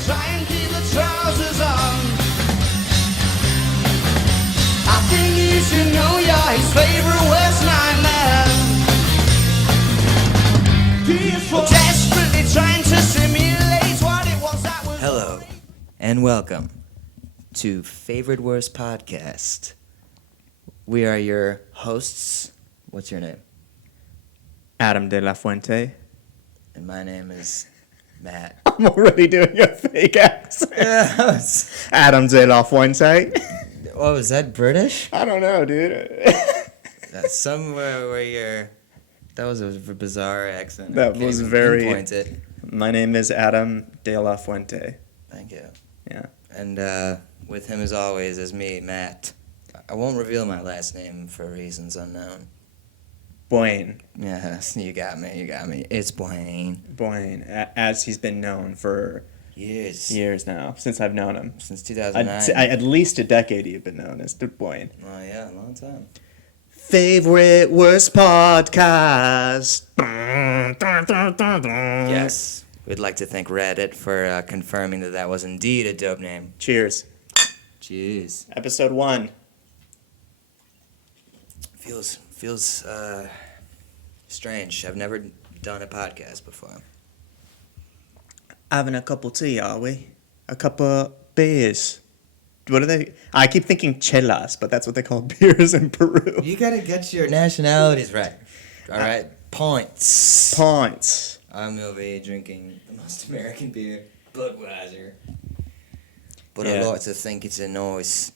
try and keep the trousers on. I think you should know you're his favorite worst nightmare. Desperately trying to simulate what it was that was. Hello, and welcome to Favorite Worst Podcast. We are your hosts. What's your name? Adam de la Fuente. And my name is Matt. I'm already doing a fake accent. Yes. Adam de la Fuente. Oh, is that British? I don't know, dude. That's somewhere where you're... That was a bizarre accent. That was very... Pinpoint it. My name is Adam de la Fuente. Thank you. Yeah. And with him, as always, is me, Matt. I won't reveal my last name for reasons unknown. Boyne. Yes, you got me. It's Blaine. Boyne, as he's been known for years now, since I've known him. Since 2009. At least a decade you've been known as Boyne. Oh, yeah, a long time. Favorite Worst Podcast. Yes. We'd like to thank Reddit for confirming that was indeed a dope name. Cheers. Jeez. Episode 1. Feels strange. I've never done a podcast before. Having a cup of tea, are we? A cup of beers. What are they? I keep thinking chelas, but that's what they call beers in Peru. You gotta get your nationalities right. All right? Points. Points. I'm over here drinking the most American beer, Budweiser. But Yeah. I like to think it's a nice...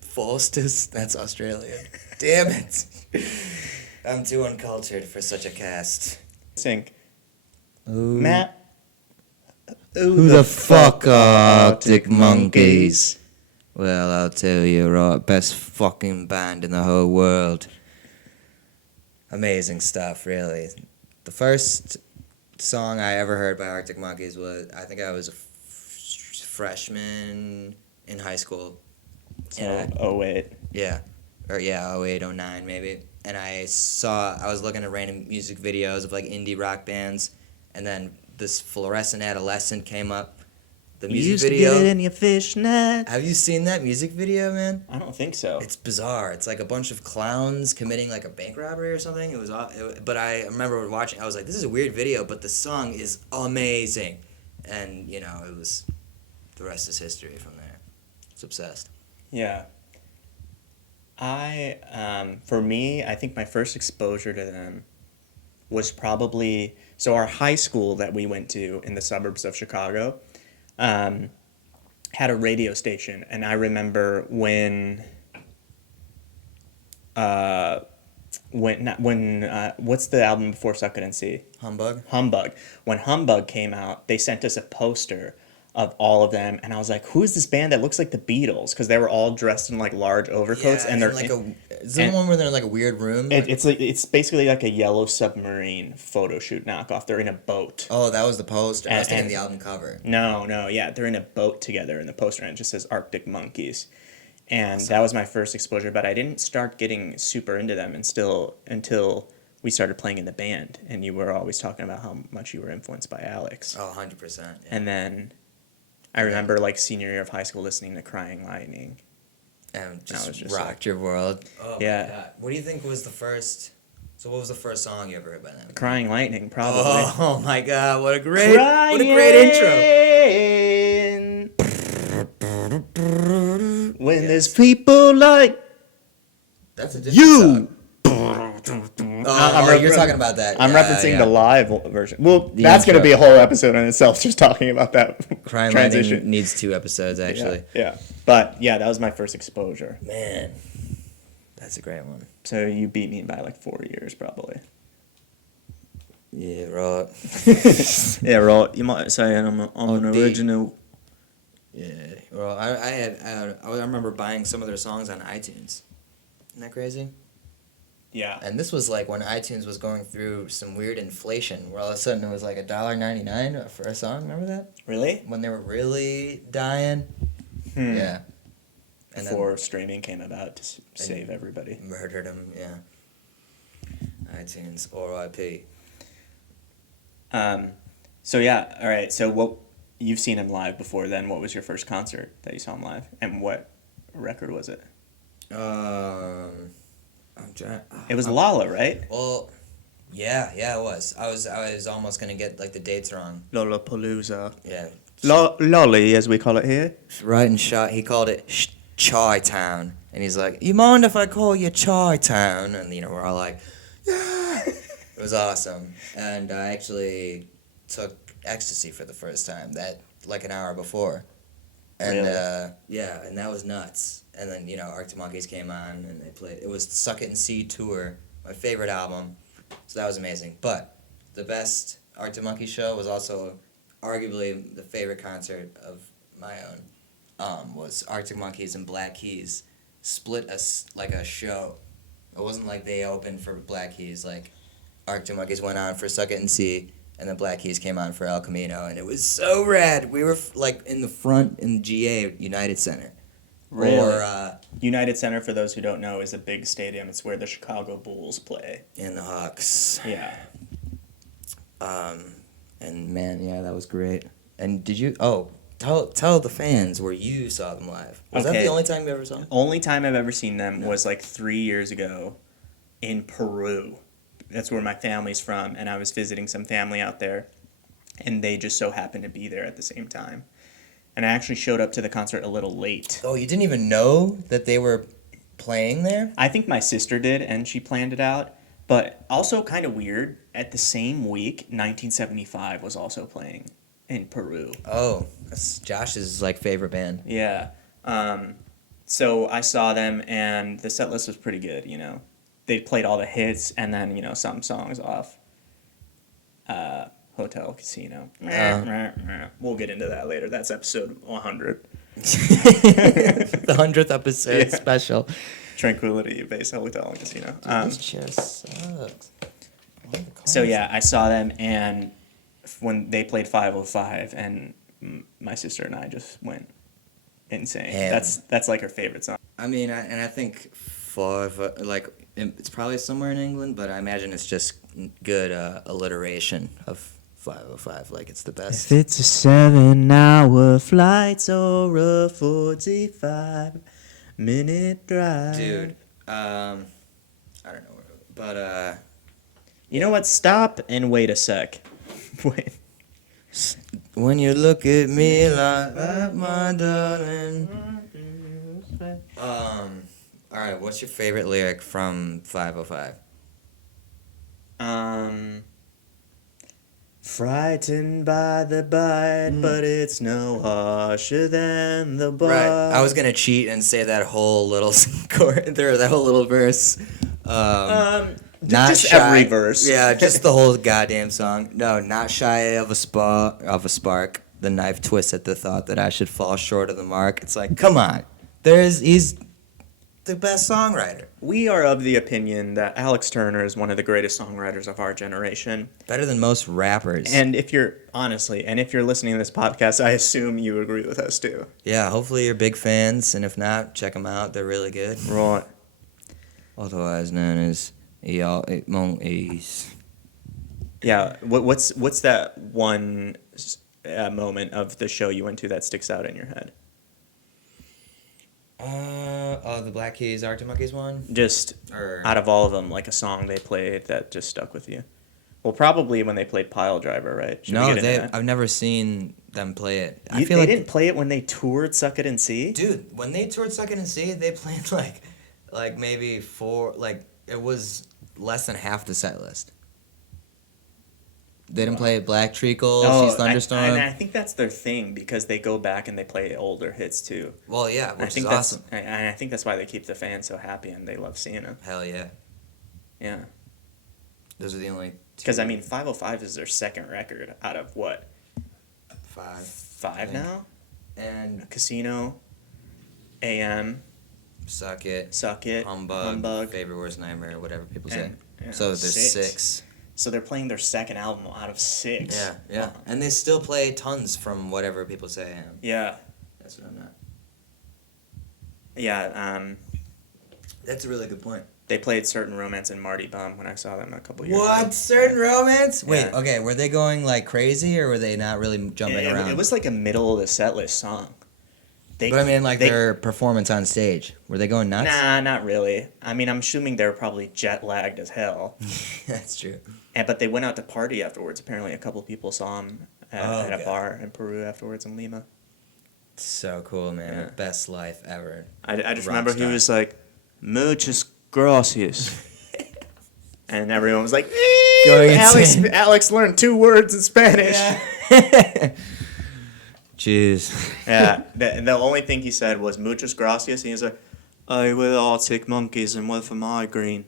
Foster's? That's Australian. Damn it. I'm too uncultured for such a cast. Sink. Ooh. Matt. Who the fuck are Arctic Monkeys? Well, I'll tell you, right, best fucking band in the whole world. Amazing stuff, really. The first song I ever heard by Arctic Monkeys was, I think I was a freshman in high school. So, 08. Yeah. Or yeah, 08, 09 maybe. And I was looking at random music videos of like indie rock bands, and then this Fluorescent Adolescent came up. The music used video. To get it in your fishnet. Have you seen that music video, man? I don't think so. It's bizarre. It's like a bunch of clowns committing like a bank robbery or something. But I remember watching. I was like, this is a weird video, but the song is amazing. And it was the rest is history from there. It's obsessed. Yeah. For me, I think my first exposure to them was probably, so our high school that we went to in the suburbs of Chicago had a radio station, and I remember when what's the album before Suck It and See? Humbug. When Humbug came out, they sent us a poster of all of them, and I was like, who is this band that looks like the Beatles? Because they were all dressed in like large overcoats, Yeah, and they're is there one where they're in like a weird room? it's basically like a Yellow Submarine photo shoot knockoff. They're in a boat. Oh, that was the poster. I was thinking And- the album cover. No, yeah, they're in a boat together in the poster, and it just says Arctic Monkeys. And that was my first exposure, but I didn't start getting super into them until we started playing in the band, and you were always talking about how much you were influenced by Alex. Oh, 100%. Yeah. And then I remember like senior year of high school listening to Crying Lightning. And I was just just rocked your world. Oh Yeah. my God. What do you think was the first... So what was the first song you ever heard by them? Crying Lightning, probably. Oh my God, what a great intro. When there's people like That's a different you. song. You're talking about that. I'm Yeah, referencing yeah. the live version. Well, The that's going to intro. be a whole episode in itself, just talking about that Crying transition. Lightning needs 2 episodes, actually. Yeah. But yeah, that was my first exposure. Man, that's a great one. So you beat me by like 4 years, probably. Yeah, right. Yeah, right. You might say I'm an deep. original. Yeah. Well, I remember buying some of their songs on iTunes. Isn't that crazy? Yeah. And this was like when iTunes was going through some weird inflation, where all of a sudden it was like $1.99 for a song. Remember that? Really? When they were really dying. Yeah. And Before streaming came about to save everybody. then murdered them. Yeah. iTunes, R.I.P. So yeah, all right. So what you've seen him live before? Then what was your first concert that you saw him live, and what record was it? I'm trying. It was Lala, right? Well, yeah, it was. I was almost gonna get like the dates wrong. Lollapalooza. Yeah. Lolly, as we call it here. Right and shot. He called it Chai Town, and he's like, "You mind if I call you Chai Town?" And we're all like, "Yeah." It was awesome, and I actually took ecstasy for the first time like an hour before, and Really? yeah, and that was nuts. And then Arctic Monkeys came on and they played. It was Suck It and See tour, my favorite album, so that was amazing. But the best Arctic Monkeys show was also arguably the favorite concert of my own. Was Arctic Monkeys and Black Keys split a show. It wasn't like they opened for Black Keys. Like Arctic Monkeys went on for Suck It and See, and the Black Keys came on for El Camino, and it was so rad. We were like in the front in GA United Center. Really? Or United Center, for those who don't know, is a big stadium. It's where the Chicago Bulls play. in the Hawks. Yeah. And man, yeah, that was great. And did you? Oh, tell the fans where you saw them live. Was that Okay. the only time you ever saw them? Only time I've ever seen them No. was like 3 years ago in Peru. That's where my family's from, and I was visiting some family out there, and they just so happened to be there at the same time. And I actually showed up to the concert a little late. Oh, you didn't even know that they were playing there? I think my sister did, and she planned it out. But also kind of weird, at the same week, 1975 was also playing in Peru. Oh, that's Josh's favorite band. Yeah. So I saw them, and the set list was pretty good, They played all the hits, and then, some songs off Hotel Casino. We'll get into that later. That's episode 100. The 100th episode Yeah. special. Tranquility Base Hotel and Casino. This chair sucks. So yeah, I saw them, and when they played 505, and my sister and I just went insane. Ham. That's like her favorite song. I mean, I think it's probably somewhere in England, but I imagine it's just good alliteration of 505. Like it's the best. If it's a 7-hour flight or a 45-minute drive, Dude, I don't know, but You know what? Stop and wait a sec. Wait. when you look at me like that, my darling. All right, what's your favorite lyric from 505? Frightened by the bite, but it's no harsher than the bite. Right, I was gonna cheat and say that whole little that whole little verse. Not just shy. every verse. Yeah, just the whole goddamn song. No, not shy of a spark. The knife twists at the thought that I should fall short of the mark. It's like, come on. He's the best songwriter. We are of the opinion that Alex Turner is one of the greatest songwriters of our generation. Better than most rappers. And if you're listening to this podcast, I assume you agree with us too. Yeah, hopefully you're big fans, and if not, check them out. They're really good. Right. Otherwise known as Monkeys. Yeah. What's that one moment of the show you went to that sticks out in your head? The Black Keys, Arctic Monkeys one? Just Or out of all of them, like a song they played that just stuck with you. Well, probably when they played Pile Driver, right? Should we no, get into that? I've never seen them play it. I They feel like didn't play it when they toured Suck It and See? dude, when they toured Second and See, they played like maybe four, it was less than half the set list. They didn't play Black Treacle, She's Thunderstorm. I think that's their thing because they go back and they play older hits too. Well, yeah, I which think is awesome. I think that's why they keep the fans so happy and they love seeing them. Hell yeah. Yeah. Those are the only Because, 505 is their second record out of what? five. Five Yeah. now? And Casino, AM, Suck It, Suck It, Humbug, Favorite Worst Nightmare, whatever people say. and, So there's six. So they're playing their second album out of 6. Yeah. Wow. And they still play tons from whatever people say I am. Yeah. That's what I'm not. Yeah. That's a really good point. They played Certain Romance and Marty Bum when I saw them a couple years ago. What? Certain Romance? Wait, Yeah. okay, were they going like crazy or were they not really jumping around? It was like a middle of the set list song. But I mean, like their performance on stage. Were they going nuts? Nah, not really. I mean, I'm assuming they were probably jet lagged as hell. That's true. But they went out to party afterwards. Apparently, a couple people saw them at a Okay. bar in Peru afterwards in Lima. So cool, man. Yeah. Best life ever. I just Rock remember star. he was like, muchas gracias. And everyone was like, Going Alex, insane. Alex learned 2 words in Spanish. Yeah. Jeez. Yeah, the only thing he said was muchas gracias. And he was like, I will Arctic Monkeys and one for my green.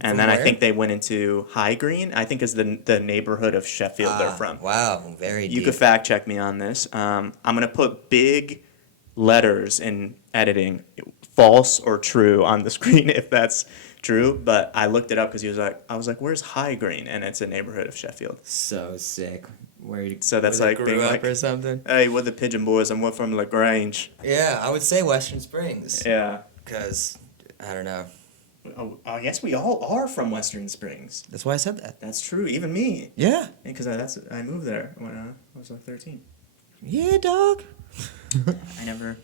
And From then I where? think they went into High Green, I think is the neighborhood of Sheffield they're from. Wow, very You deep. could fact check me on this. I'm going to put big letters in editing, false or true, on the screen if that's true. But I looked it up because I was like, where's High Green? And it's a neighborhood of Sheffield. So sick. Where you, So that's where they like grew being up like- or something. Hey, we're the Pigeon Boys and we're from LaGrange. Yeah, I would say Western Springs. Yeah. Because, I don't know. Oh, I guess we all are from Western Springs. That's why I said that. That's true, even me. Yeah. Because I moved there when I was like 13. Yeah, dog. I never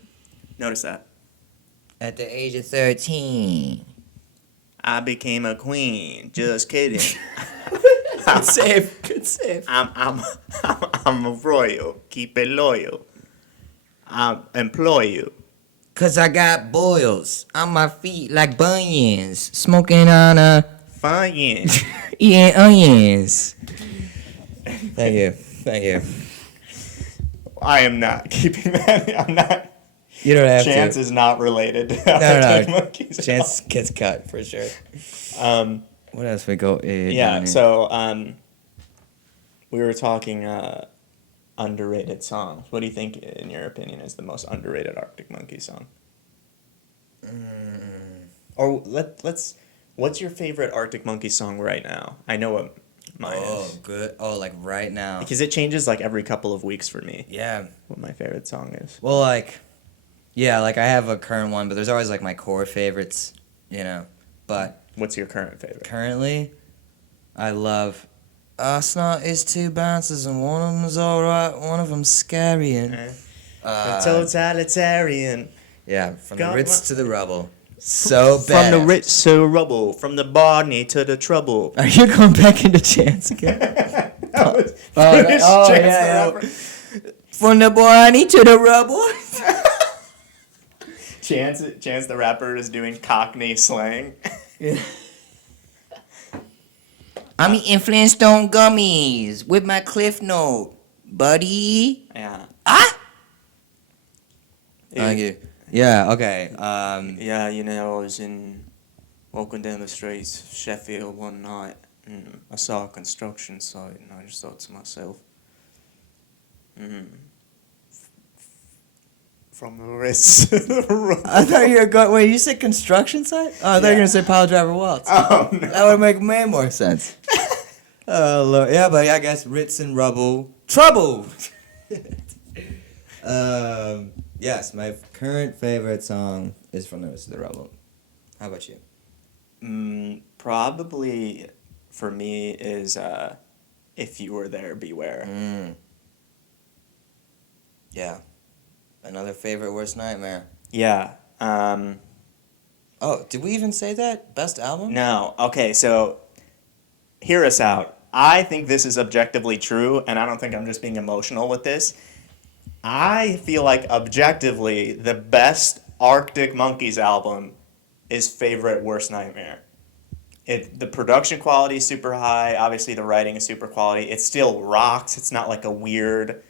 noticed that. At the age of 13. I became a queen. Just kidding. Good save. Good save. I'm a royal. Keep it loyal. I employ you. Cause I got boils on my feet like bunions. Smoking on a Fine. eating onions. Thank you. Thank you. I am not keeping that. I'm not. You don't have Chance to. is not related to No. Arctic Monkeys at Chance gets cut for sure. all. What else we go? Yeah, so we were talking underrated songs. What do you think, in your opinion, is the most underrated Arctic Monkeys song? Or let's. What's your favorite Arctic Monkeys song right now? I know what mine is. Good. Oh, like right now. Because it changes like every couple of weeks for me. Yeah. What my favorite song is. Well, like, yeah, like I have a current one, but there's always like my core favorites, you know. But What's your current favorite? currently, I love. Snot is 2 bounces and one of them's alright, one of them's scary and. Totalitarian. Yeah, from the God, Ritz what- to the rubble. So bad. From the rich to rubble, from the Barney to the trouble. Are you going back into chance again? That was Oh, British oh, Chance yeah, the Rapper. From the Barney to the rubble. Chance the Rapper is doing Cockney slang. I'm eating Flintstone gummies with my Cliff Note, buddy. Yeah. Thank you. Yeah. Okay. Yeah, you know, I was walking down the streets of Sheffield one night, and I saw a construction site, and I just thought to myself, from the wrist to the road. I thought you were going. Wait, you said construction site? Oh, I thought you were gonna say pile driver waltz. Oh, no. That would make way more sense. Oh Lord. Yeah, but I guess Ritz and rubble. Trouble. Yes, my current favorite song is from the Ritz to the Rubble. How about you? Probably for me is If You Were There, Beware. Yeah. Another favorite worst nightmare. Yeah. Oh, did we even say that? Best album? No. Okay, so hear us out. I think this is objectively true, and I don't think I'm just being emotional with this. I feel like objectively the best Arctic Monkeys album is Favorite Worst Nightmare. The production quality is super high. Obviously, the writing is super quality. It still rocks. It's not like a weird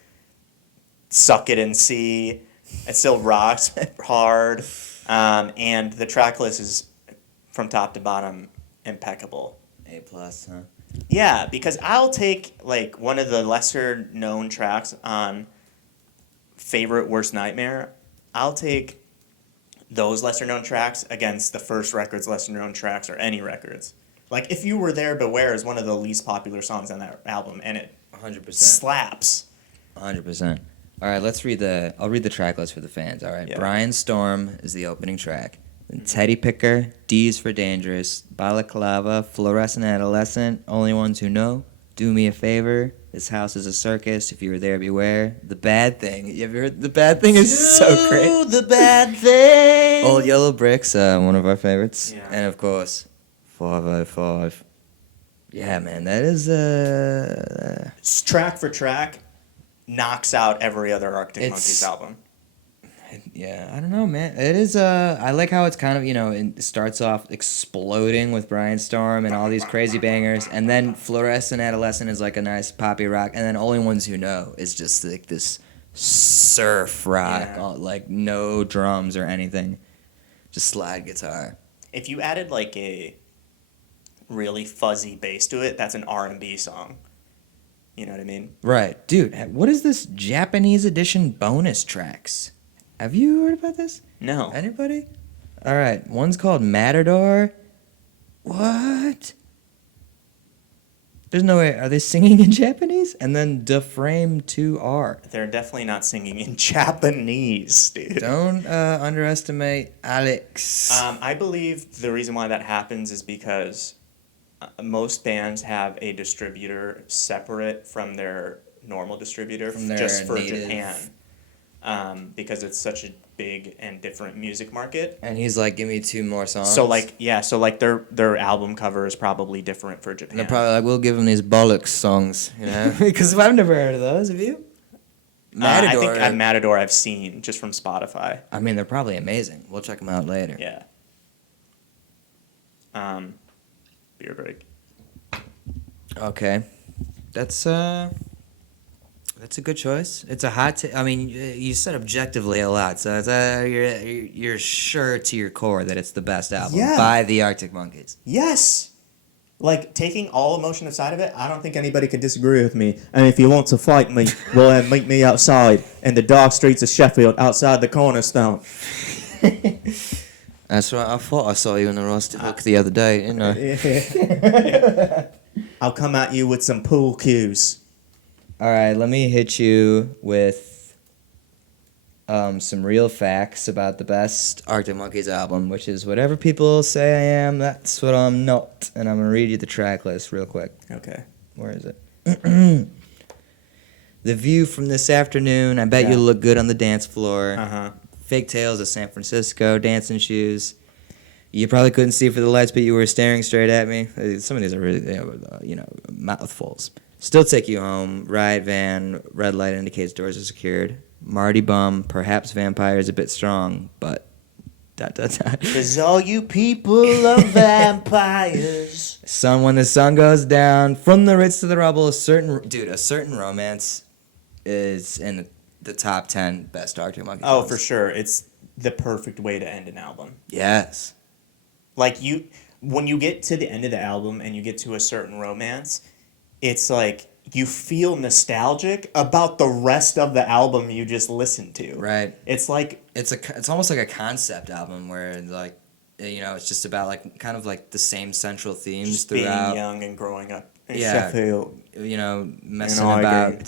suck it and see. It still rocks hard. And the track list is, from top to bottom, impeccable. A+, huh? Yeah, because I'll take like one of the lesser known tracks on Favorite Worst Nightmare. I'll take those lesser known tracks against the first record's lesser known tracks or any records. Like If You Were There, Beware is one of the least popular songs on that album, and it 100%. slaps. 100%. All right, I'll read the track list for the fans, all right? Yeah. Brian Storm is the opening track. Then Teddy Picker, D's for Dangerous, Balaclava, Fluorescent Adolescent, Only Ones Who Know, Do Me a Favor, This House is a Circus, If You Were There, Beware, The Bad Thing. You ever heard The Bad Thing is so great. The Bad Thing. Old Yellow Bricks, one of our favorites. Yeah. And of course, 505. Yeah, man, that is Track for track, knocks out every other Arctic Monkeys album. yeah, I don't know, man. It is I like how it's kind of, it starts off exploding with Brian Storm and all these crazy bangers, and then Fluorescent Adolescent is like a nice poppy rock, and then Only Ones Who Know is just like this surf rock, Yeah. like no drums or anything. Just slide guitar. If you added like a really fuzzy bass to it, that's an R&B song. You know what I mean? Right. Dude, what is this Japanese edition bonus tracks? Have you heard about this? No. Anybody? All right. One's called Matador. What? There's no way. Are they singing in Japanese? And then Da Frame 2R. They're definitely not singing in Japanese, dude. Don't underestimate Alex. I believe the reason why that happens is because most bands have a distributor separate from their normal distributor From their just for native. Japan, because it's such a big and different music market. And he's like, give me 2 more songs. So their album cover is probably different for Japan. And they're probably like, we'll give him these bollocks songs, Because I've never heard of those. Have you? I think Matador I've seen just from Spotify. I mean, they're probably amazing. We'll check them out later. Yeah. Beer break. Okay, that's a good choice. It's a hot. I mean, you said objectively a lot, so it's you're sure to your core that it's the best album by the Arctic Monkeys. Yes. Like, taking all emotion aside of it, I don't think anybody could disagree with me. And if you want to fight me, well, then meet me outside in the dark streets of Sheffield, outside the Cornerstone. That's right. I thought I saw you in the Rusty Hook the other day, didn't I? Yeah. I'll come at you with some pool cues. All right, let me hit you with some real facts about the best Arctic Monkeys album, which is whatever people say I am, that's what I'm not. And I'm going to read you the track list real quick. Okay. Where is it? The View from This Afternoon, I Bet Yeah. You'll Look Good on the Dance Floor. Uh-huh. Fake Tales of San Francisco, Dancing Shoes. You probably couldn't see for the lights, but you were staring straight at me. Some of these are really, mouthfuls. Still Take You Home, Riot Van, Red Light Indicates Doors Are Secured, Marty Bum, Perhaps Vampire's a Bit Strong, but... ... Cause all you people are vampires. Sun When the Sun Goes Down, From the Ritz to the Rubble, A Certain Romance is in the top 10 best Arctic Monkeys Oh, songs. for sure. It's the perfect way to end an album. Yes. Like, when you get to the end of the album and you get to A Certain Romance, it's like you feel nostalgic about the rest of the album you just listened to. Right. It's like... It's almost like a concept album where, like, it's just about, like, kind of like the same central themes just throughout. being young and growing up in Yeah. Sheffield. Messing I about agree.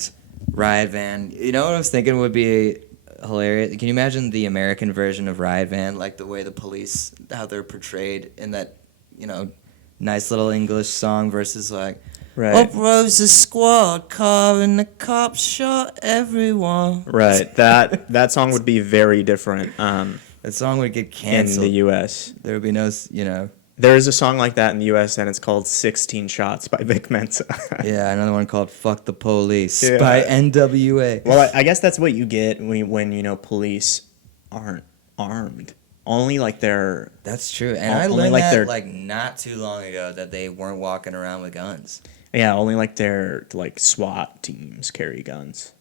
Riot Van. You know what I was thinking would be hilarious? Can you imagine the American version of Riot Van, like the way the police, how they're portrayed in that, nice little English song versus, like, Right. Up rose the squad car and the cops shot everyone. Right. That song would be very different That song would get in canceled. the U.S. There would be no, There is a song like that in the U.S. and it's called 16 Shots by Vic Mensa. Yeah, another one called Fuck the Police Yeah. by NWA. Well, I guess that's what you get when police aren't armed. Only like they're... That's true. And Only I learned like that they're- like not too long ago that they weren't walking around with guns. Yeah, only like their like SWAT teams carry guns.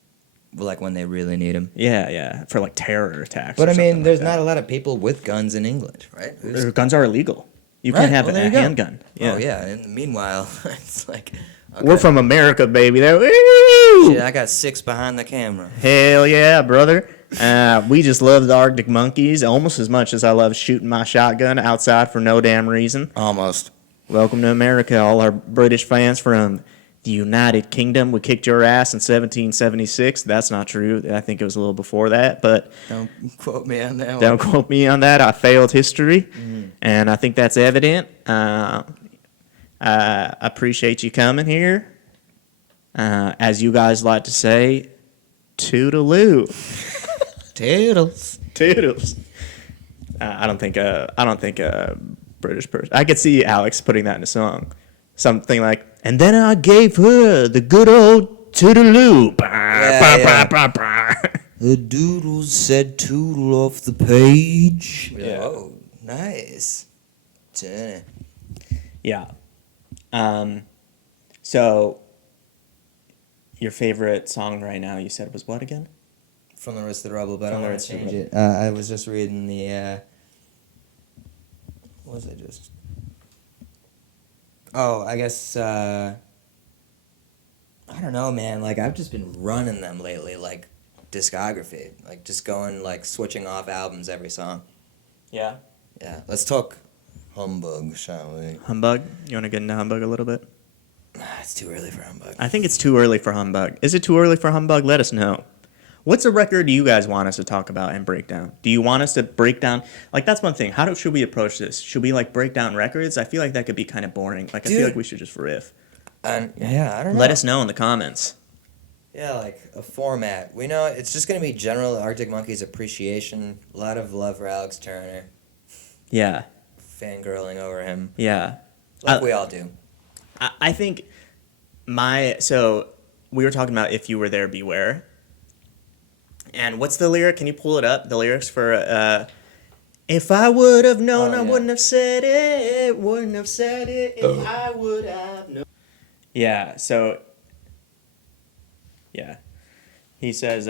Like when they really need them. Yeah, for like terror attacks. But or I mean, something there's like not that. a lot of people with guns in England, right? Guns are illegal. You Right, can't have well, there a you go. handgun. Yeah. Oh yeah. And meanwhile, it's like okay. We're from America, baby. Woo! Shit, I got 6 behind the camera. Hell yeah, brother. We just love the Arctic Monkeys almost as much as I love shooting my shotgun outside for no damn reason. Almost. Welcome to America, all our British fans from the United Kingdom. We kicked your ass in 1776. That's not true. I think it was a little before that, but Don't quote me on that don't one. quote me on that. I failed history, and I think that's evident. I appreciate you coming here. As you guys like to say, toodaloo. Toodles. Toodles. I don't think a British person. I could see Alex putting that in a song, something like, "And then I gave her the good old toodaloo." The doodles said toodle off the page. Yeah. Oh, nice. Yeah. So, your favorite song right now, you said, was what again? From the Rest of the Rubble, but I From don't the want Rest to of the change it. I was just reading the, what was I just? Oh, I guess, I don't know, man. Like, I've just been running them lately, like, discography. Like, just going, like, switching off albums every song. Yeah. Yeah. Let's talk Humbug, shall we? Humbug? You want to get into Humbug a little bit? It's too early for Humbug. I think it's too early for Humbug. Is it too early for Humbug? Let us know. What's a record you guys want us to talk about and break down? Do you want us to break down? Like, that's one thing. Should we approach this? Should we, like, break down records? I feel like that could be kind of boring. Like, I feel like we should just riff. Yeah, I don't know. Let us know in the comments. Yeah, like a format. We know it's just going to be general Arctic Monkeys appreciation. A lot of love for Alex Turner. Yeah. Fangirling over him. Yeah. Like we all do. I think so we were talking about If You Were There, Beware. And what's the lyric? Can you pull it up? The lyrics for if I would have known, I wouldn't have said it. Wouldn't have said it if I would have known. Yeah, so yeah. He says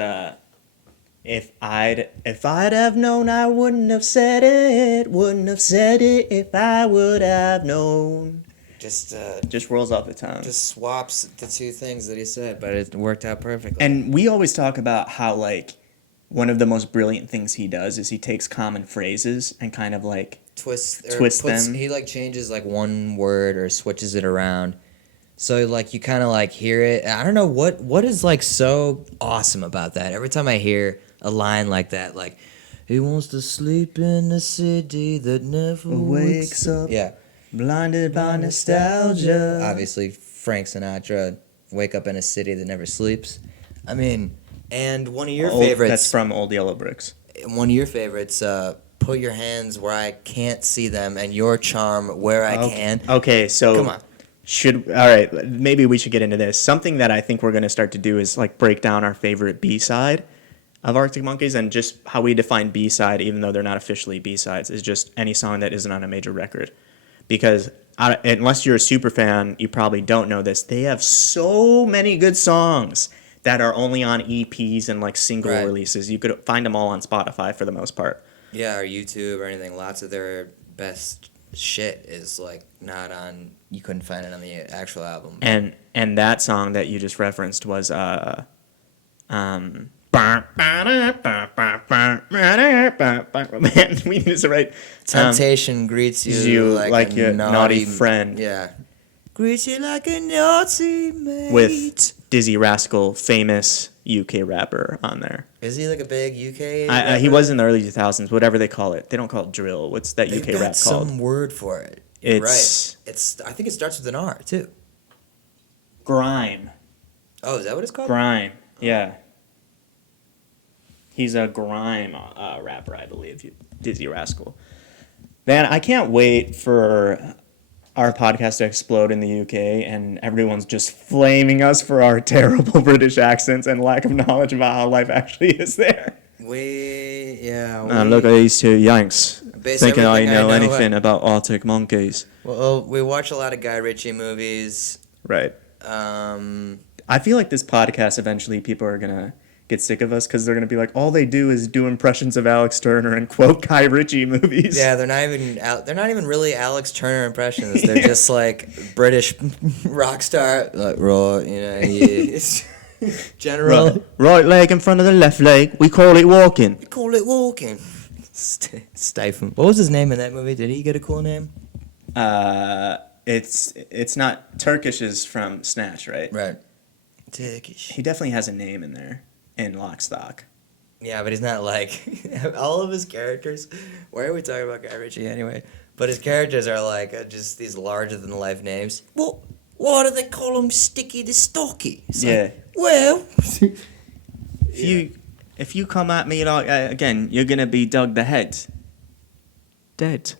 if I'd have known, I wouldn't have said it. Wouldn't have said it if I would have known. Just rolls off the tongue. Just swaps the two things that he said, but it worked out perfectly. And we always talk about how, like, one of the most brilliant things he does is he takes common phrases and kind of, like, twist them. He, like, changes, like, one word or switches it around. So, like, you kind of, like, hear it. I don't know what is, like, so awesome about that. Every time I hear a line like that, like, he wants to sleep in a city that never wakes up. Yeah. Blinded by nostalgia. Obviously, Frank Sinatra, Wake Up in a City That Never Sleeps. I mean, and one of your favorites. That's from Old Yellow Bricks. One of your favorites, Put Your Hands Where I Can't See Them and Your Charm Where I Can. Okay, so. Come on. All right, maybe we should get into this. Something that I think we're going to start to do is, like, break down our favorite B-side of Arctic Monkeys, and just how we define B-side, even though they're not officially B-sides, is just any song that isn't on a major record. Because unless you're a super fan, you probably don't know this. They have so many good songs that are only on EPs and, like, single releases. You could find them all on Spotify for the most part. Yeah, or YouTube or anything. Lots of their best shit is, like, not on. You couldn't find it on the actual album. And that song that you just referenced was Man, we need to write. Temptation greets you like a naughty friend. Yeah. Greets you like a naughty mate. With Dizzy Rascal, famous UK rapper, on there. Is he like a big UK rapper? He was in the early 2000s, whatever they call it. They don't call it drill. What's that They've UK got rap called? some word for it. It's right. I think it starts with an R, too. grime. Oh, is that what it's called? Grime, yeah. He's a grime rapper, I believe, Dizzy Rascal. Man, I can't wait for our podcast to explode in the UK and everyone's just flaming us for our terrible British accents and lack of knowledge about how life actually is there. Look at these two Yanks thinking I know anything about Arctic Monkeys. Well, we watch a lot of Guy Ritchie movies. Right. I feel like this podcast, eventually people are going to get sick of us because they're going to be like, all they do is do impressions of Alex Turner and quote Guy Ritchie movies. Yeah, they're not even really Alex Turner impressions. They're just like British rock star, like general. Right leg in front of the left leg. We call it walking. We call it walking. Stifle. What was his name in that movie? Did he get a cool name? it's not Turkish is from Snatch, right? Right. Turkish. He definitely has a name in there in Lock, Stock. Yeah, but he's not like all of his characters. Why are we talking about Guy Ritchie anyway? But his characters are like just these larger than life names. Well, why do they call him Sticky the Stocky? It's like, well, If you come at me like again, you're gonna be dug the head. Dead.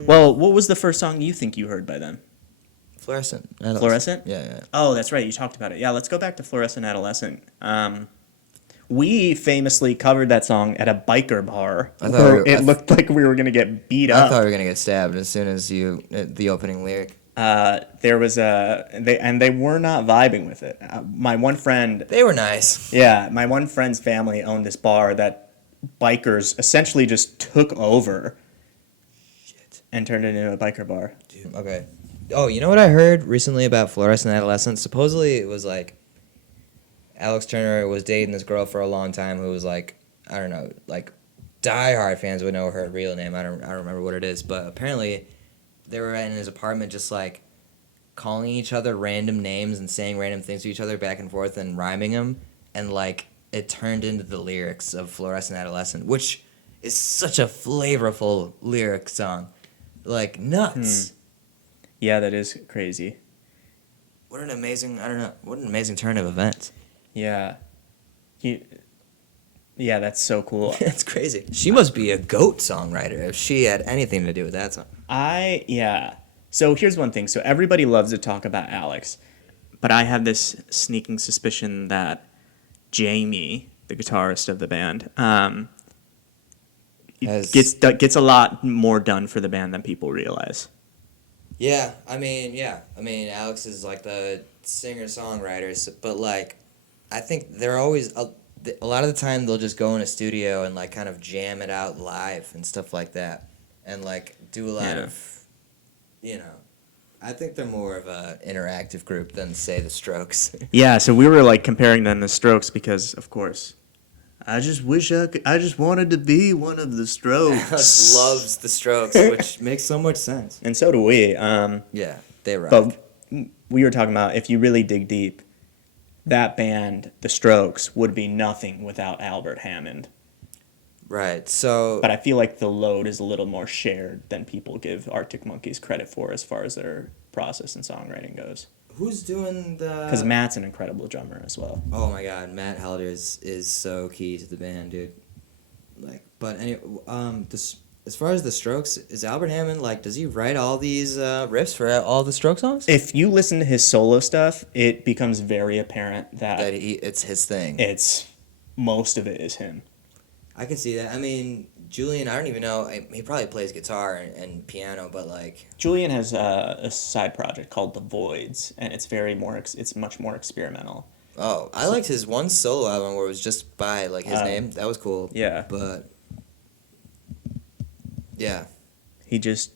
Well, what was the first song you think you heard by them? Fluorescent. Fluorescent? Yeah. Oh, that's right. You talked about it. Yeah, let's go back to Fluorescent Adolescent. We famously covered that song at a biker bar. It looked like we were going to get beat up. I thought we were going to get stabbed as soon as the opening lyric. There was they were not vibing with it. My one friend... They were nice. Yeah, my one friend's family owned this bar that bikers essentially just took over. Shit. And turned it into a biker bar. Dude, okay. Oh, you know what I heard recently about Fluorescent Adolescent? Supposedly it was like Alex Turner was dating this girl for a long time who was like, I don't know, like diehard fans would know her real name. I don't remember what it is, but apparently they were in his apartment just like calling each other random names and saying random things to each other back and forth and rhyming them, and like it turned into the lyrics of Fluorescent Adolescent, which is such a flavorful lyric song. Like nuts. Yeah, that is crazy. What an amazing turn of events. Yeah. Yeah, that's so cool. That's crazy. She must be a GOAT songwriter if she had anything to do with that song. Yeah. So here's one thing. So everybody loves to talk about Alex, but I have this sneaking suspicion that Jamie, the guitarist of the band, gets a lot more done for the band than people realize. Yeah, I mean, Alex is like the singer-songwriter, but like, I think they're always, a lot of the time they'll just go in a studio and like kind of jam it out live and stuff like that. And like do a lot of, I think they're more of a interactive group than say the Strokes. Yeah, so we were like comparing them to the Strokes because, of course, I just wanted to be one of the Strokes. Alex loves the Strokes, which makes so much sense. And so do we. Yeah, they rock. But we were talking about, if you really dig deep, that band, the Strokes, would be nothing without Albert Hammond. Right, so... But I feel like the load is a little more shared than people give Arctic Monkeys credit for as far as their process and songwriting goes. Who's doing the... Because Matt's an incredible drummer as well. Oh my god, Matt Helders is so key to the band, dude. Like, but anyway, as far as the Strokes, is Albert Hammond, like, does he write all these riffs for all the Stroke songs? If you listen to his solo stuff, it becomes very apparent that it's his thing. Most of it is him. I can see that. I mean, Julian, I don't even know. He probably plays guitar and piano, but like... Julian has a side project called The Voids, and it's much more experimental. Oh, I liked his one solo album where it was just by like his name. That was cool. Yeah. But... Yeah. He just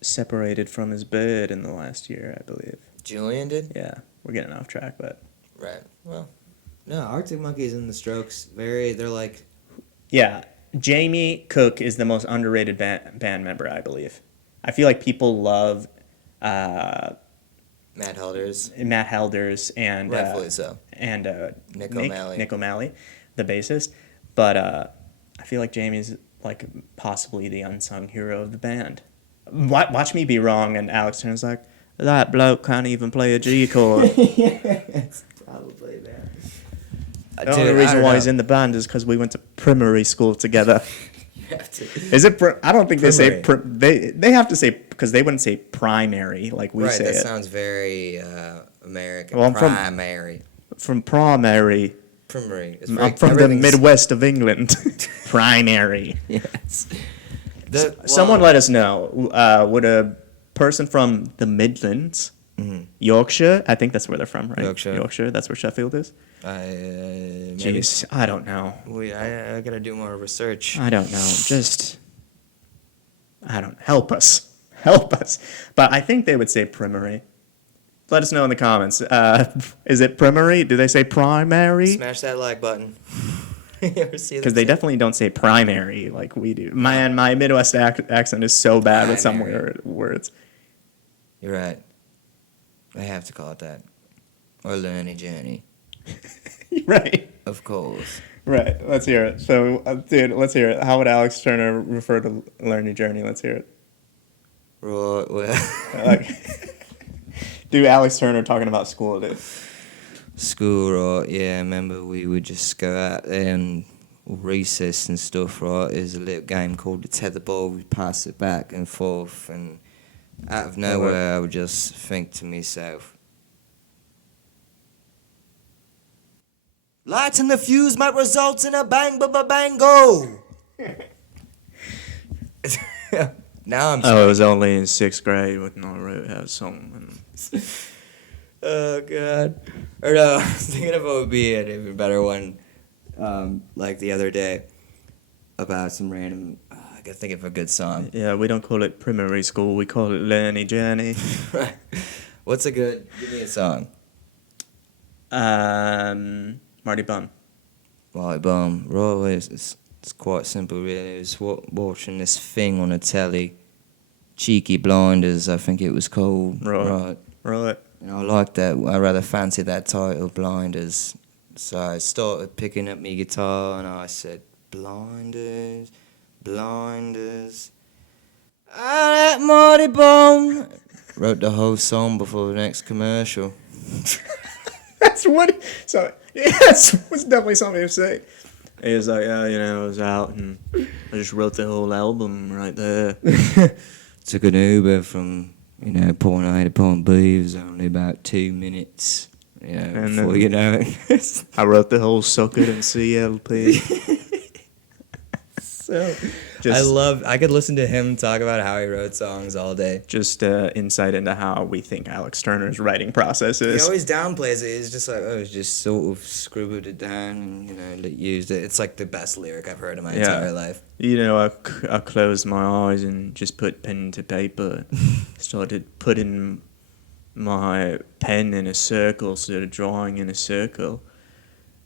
separated from his bed in the last year, I believe. Julian did? Yeah. We're getting off track, but... Right. Well, no, Arctic Monkeys and the Strokes, they're like... Yeah. Jamie Cook is the most underrated band member, I believe. I feel like people love... Matt Helders. And... Rightfully so. And Nick O'Malley. Nick O'Malley, the bassist. But I feel like Jamie's like possibly the unsung hero of the band. Watch me be wrong, and Alex Turner's like, that bloke can't even play a G chord. It's probably that. The only reason why he's in the band is because we went to primary school together. You have to. Is it? I don't think Primary. they say they have to say, because they wouldn't say primary like we say Right, that it. sounds very American. Well, I'm primary. from primary. Primary. I'm from the Midwest of England. Primary. Yes. Someone let us know. Would a person from the Midlands, Yorkshire, I think that's where they're from, right? Yorkshire, that's where Sheffield is. Jeez, I don't know. I gotta do more research. I don't know. Help us. But I think they would say primary. Let us know in the comments. Is it primary? Do they say primary? Smash that like button. You ever see Because they definitely don't say primary like we do. My Midwest accent is so bad with some Primary. words. You're right. I have to call it that. Or learning journey. Right. Of course. Right. Let's hear it. So, dude, let's hear it. How would Alex Turner refer to learning journey? Let's hear it. Right, well. Like, do Alex Turner talking about school, dude. School, right, yeah, I remember we would just go out there and recess and stuff, right? There's a little game called the tetherball. We'd pass it back and forth, and out of nowhere, I would just think to myself, lighting the fuse might result in a bang-ba-ba-bang-go! Now I'm I was only in 6th grade with no Roadhouse song. Oh, God. Or no, I was thinking of what would be an even better one, like the other day, about some random, I gotta think of a good song. Yeah, we don't call it primary school, we call it learning journey. What's a good, give me a song. Marty Bum. Right, right, it's quite simple, really. I was watching this thing on the telly, Cheeky Blinders, I think it was called. Right. And I like that. I rather fancy that title, Blinders. So I started picking up my guitar and I said, Blinders, Blinders. Ah, that Marty Bum. Wrote the whole song before the next commercial. That's what. So yes, was definitely something to say. He was like, yeah, I was out and I just wrote the whole album right there. Took an Uber from point A to point B. It was only about 2 minutes. And Before you know it. I wrote the whole Suck It and CLP. So, I could listen to him talk about how he wrote songs all day. Just insight into how we think Alex Turner's writing process He is. always downplays it. He's just like, he's just sort of scribbled it down and, used it. It's like the best lyric I've heard in my entire life. I closed my eyes and just put pen to paper. Started putting my pen in a circle, sort of drawing in a circle.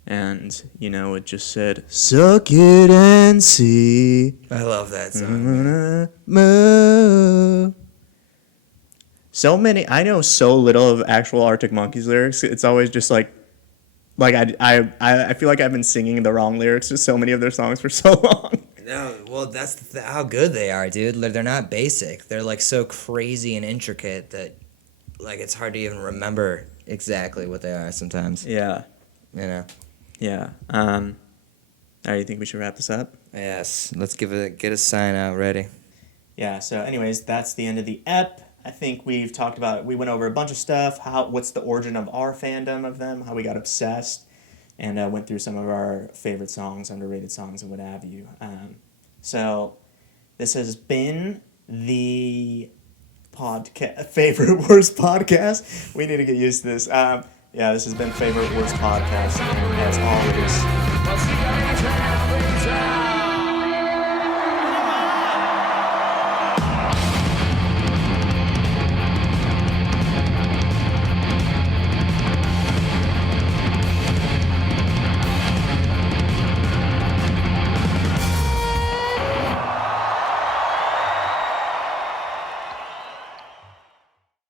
And, it just said, suck it and see. I love that song. I know so little of actual Arctic Monkeys lyrics. It's always just like I feel like I've been singing the wrong lyrics to so many of their songs for so long. No, well, that's how good they are, dude. They're not basic. They're like so crazy and intricate that like it's hard to even remember exactly what they are sometimes. Yeah. Yeah. Do you think we should wrap this up? Yes. Let's get a sign out ready. Yeah, so anyways, that's the end of the ep. I think we went over a bunch of stuff, what's the origin of our fandom of them, how we got obsessed, and went through some of our favorite songs, underrated songs, and what have you. So this has been the favorite worst podcast. We need to get used to this. This has been favorite worst podcast, and as always.